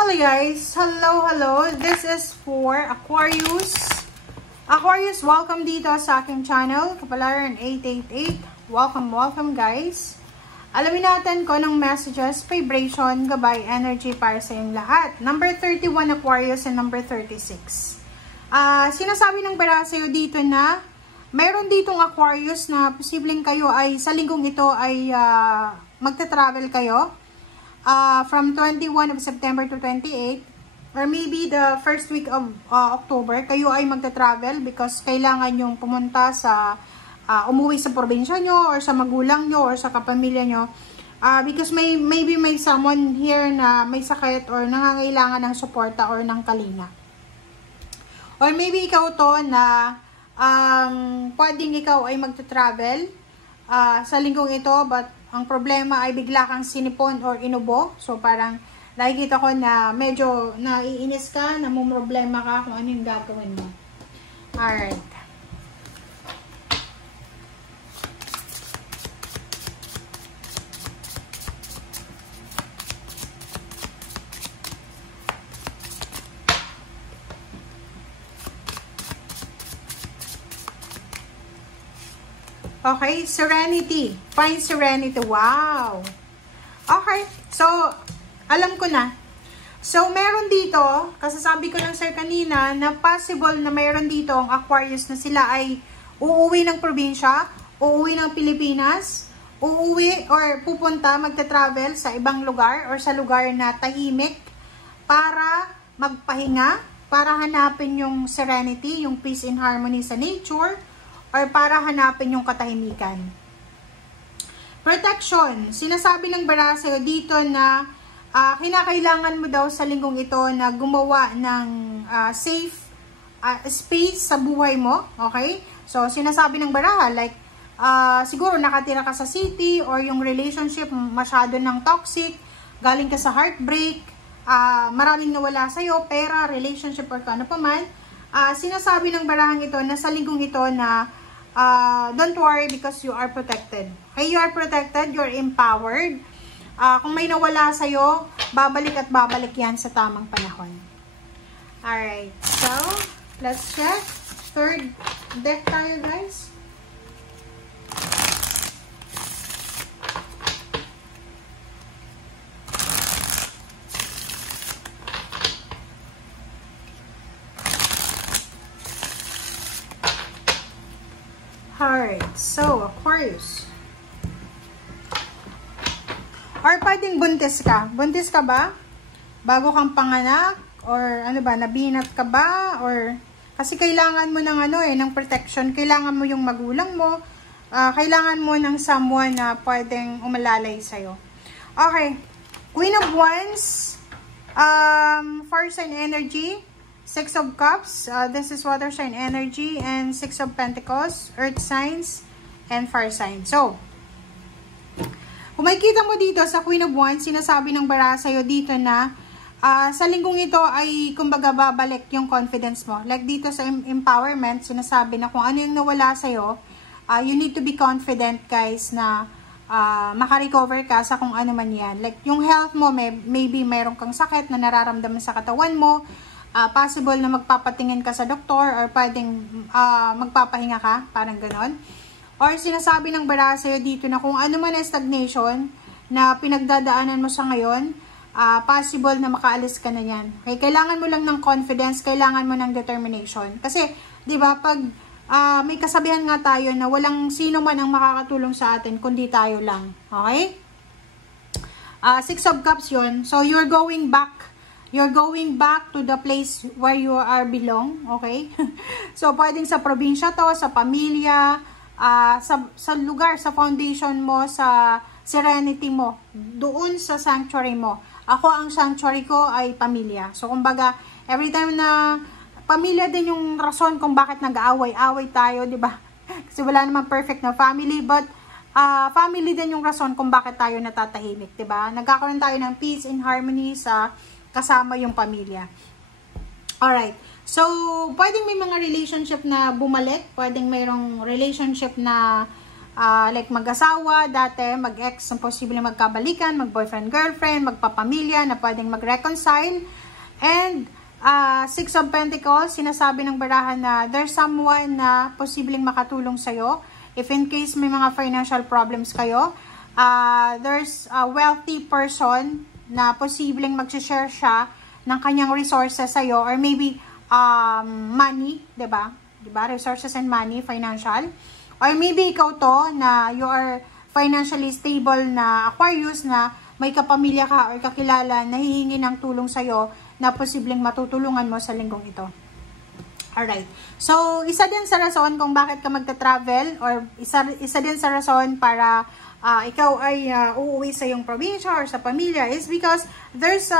Hello guys, hello. This is for Aquarius. Aquarius, welcome dito sa aking channel, Kapalaran 888. Welcome guys. Alamin natin kung anong messages, vibration, gabay, energy para sa inyong lahat. Number 31 Aquarius and number 36. Sinasabi ng bara sa'yo dito na mayroon ditong Aquarius na posibleng kayo ay sa linggong ito ay magta-travel kayo. From 21 of September to 28 or maybe the first week of October, kayo ay magta-travel because kailangan yung pumunta sa umuwi sa probinsya nyo or sa magulang nyo or sa kapamilya nyo because maybe may someone here na may sakit or nangangailangan ng suporta or ng kalinga. Or maybe ikaw to na pwedeng ikaw ay magta-travel sa linggong ito, but ang problema ay bigla kang sinipon or inubo. So, parang nakikita ko na medyo naiinis ka, namumroblema ka kung ano yung gagawin mo. Alright. Okay, serenity. Find serenity. Wow. Okay, so, alam ko na. So, meron dito, kasasabi ko lang sir kanina, na possible na meron dito ang Aquarius na sila ay uuwi ng probinsya, uuwi ng Pilipinas, uuwi or pupunta, magta-travel sa ibang lugar or sa lugar na tahimik para magpahinga, para hanapin yung serenity, yung peace and harmony sa nature, or para hanapin yung katahimikan. Protection. Sinasabi ng bara sa'yo dito na kinakailangan mo daw sa linggong ito na gumawa ng safe space sa buhay mo. Okay? So, sinasabi ng bara, like, siguro nakatira ka sa city or yung relationship masyado ng toxic, galing ka sa heartbreak, maraming nawala sa'yo, pera, relationship, or ano pa man. Sinasabi ng barahang ito na sa linggong ito na don't worry because you are protected. Okay, you are protected, you're empowered. Kung may nawala sa'yo, babalik at babalik yan sa tamang panahon. Alright, so, let's check. Third deck tayo, guys. Alright, so, Aquarius. Or pwedeng buntis ka. Buntis ka ba? Bago kang panganak? Or ano ba, nabinat ka ba? Or, kasi kailangan mo ng ng protection. Kailangan mo yung magulang mo. Kailangan mo ng someone na pwedeng umalalay sa'yo. Okay. Queen of Wands. Fire sign energy. Six of Cups, this is water sign energy, and Six of Pentacles, earth signs, and fire signs. So, kung makikita mo dito sa Queen of Wands, sinasabi ng bara sa'yo dito na sa linggong ito ay kumbaga babalik yung confidence mo. Like dito sa empowerment, sinasabi na kung ano yung nawala sa'yo, you need to be confident guys na makarecover ka sa kung ano man yan. Like yung health mo, maybe mayroon kang sakit na nararamdaman sa katawan mo, possible na magpapatingin ka sa doktor or pwedeng magpapahinga ka, parang ganon. Or sinasabi ng bara sa'yo dito na kung ano man ang stagnation na pinagdadaanan mo sa ngayon, possible na makaalis ka na yan. Okay? Kailangan mo lang ng confidence, kailangan mo ng determination. Kasi, di ba, pag may kasabihan nga tayo na walang sino man ang makakatulong sa atin, kundi tayo lang. Okay? Six of Cups yun. So, you're going back to the place where you are belong, okay? So, pwedeng sa probinsya to, sa pamilya, sa lugar, sa foundation mo, sa serenity mo, doon sa sanctuary mo. Ako, ang sanctuary ko ay pamilya. So, kumbaga, every time na pamilya din yung rason kung bakit nag-aaway-away tayo, di ba? Kasi wala naman perfect na family, but family din yung rason kung bakit tayo natatahimik, di ba? Nagkakaroon tayo ng peace and harmony sa kasama yung pamilya. Alright. So, pwedeng may mga relationship na bumalik. Pwedeng mayroong relationship na like mag-asawa, dati, mag-ex, posibleng magkabalikan, mag-boyfriend-girlfriend, magpapamilya, na pwedeng mag-reconcile. And, Six of Pentacles, sinasabi ng barahan na there's someone na posibleng makatulong sa'yo. If in case may mga financial problems kayo, there's a wealthy person na posibleng mag-share siya ng kanyang resources sa'yo, or maybe, money, diba? Diba? Resources and money, financial. Or maybe ikaw to, na you are financially stable na Aquarius, na may kapamilya ka or kakilala na hihingi ng tulong sa'yo na posibleng matutulungan mo sa linggong ito. Alright. So, isa din sa rason kung bakit ka magta-travel, or isa din sa rason para ikaw ay uuwi sa iyong probinsya or sa pamilya, is because there's,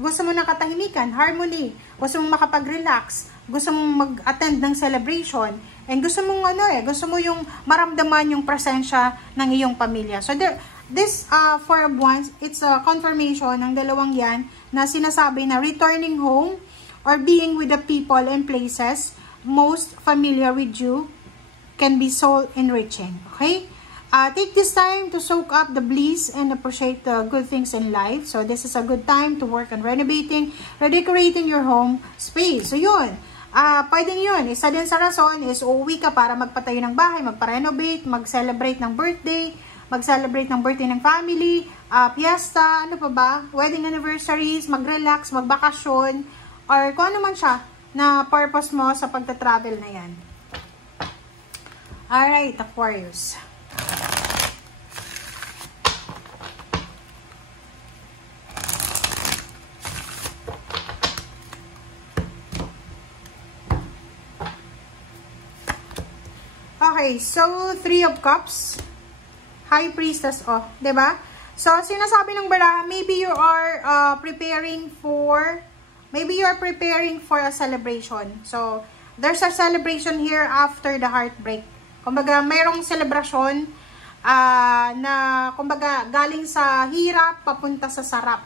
gusto mo ng katahimikan, harmony, gusto mong makapag-relax, gusto mong mag-attend ng celebration, and gusto mong gusto mo yung maramdaman yung presensya ng iyong pamilya. So this Four of Wands, it's a confirmation ng dalawang yan na sinasabi na returning home or being with the people and places most familiar with you can be soul enriching. Okay? Take this time to soak up the bliss and appreciate the good things in life. So this is a good time to work on renovating, redecorating your home space. So yun. Pwedeng yun. Isa din sa rason is uuwi ka para magpatayo ng bahay, magpa-renovate, mag-celebrate ng birthday, mag-celebrate ng birthday ng family, fiesta, ano pa ba, wedding anniversaries, mag-relax, magbakasyon, or kung ano man siya na purpose mo sa pagta-travel na yan. Alright, Aquarius. Okay, so, Three of Cups, High Priestess, diba? So, sinasabi ng baraha, maybe you are preparing for a celebration. So, there's a celebration here after the heartbreak. Kumbaga, mayroong celebration na, kumbaga, galing sa hirap, papunta sa sarap.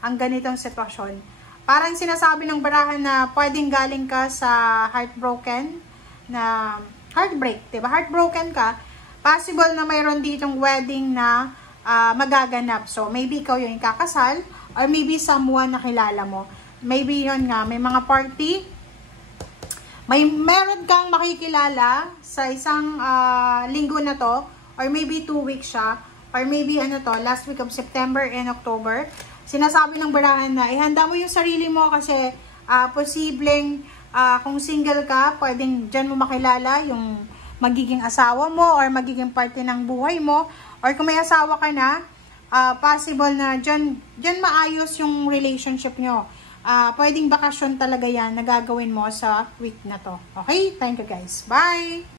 Ang ganitong sitwasyon. Parang sinasabi ng baraha na pwedeng galing ka sa heartbroken, na heartbreak, diba? Heartbroken ka, possible na mayroon ditong wedding na magaganap. So, maybe ikaw yung kakasal, or maybe someone na kilala mo. Maybe yun nga, may mga party, meron kang makikilala sa isang linggo na to, or maybe 2 weeks siya, or maybe last week of September and October. Sinasabi ng barahan na ihanda mo yung sarili mo kasi posibleng kung single ka, pwedeng dyan mo makilala yung magiging asawa mo or magiging parte ng buhay mo. Or kung may asawa ka na, possible na dyan maayos yung relationship nyo. Pwedeng bakasyon talaga yan na gagawin mo sa week na to. Okay? Thank you guys. Bye!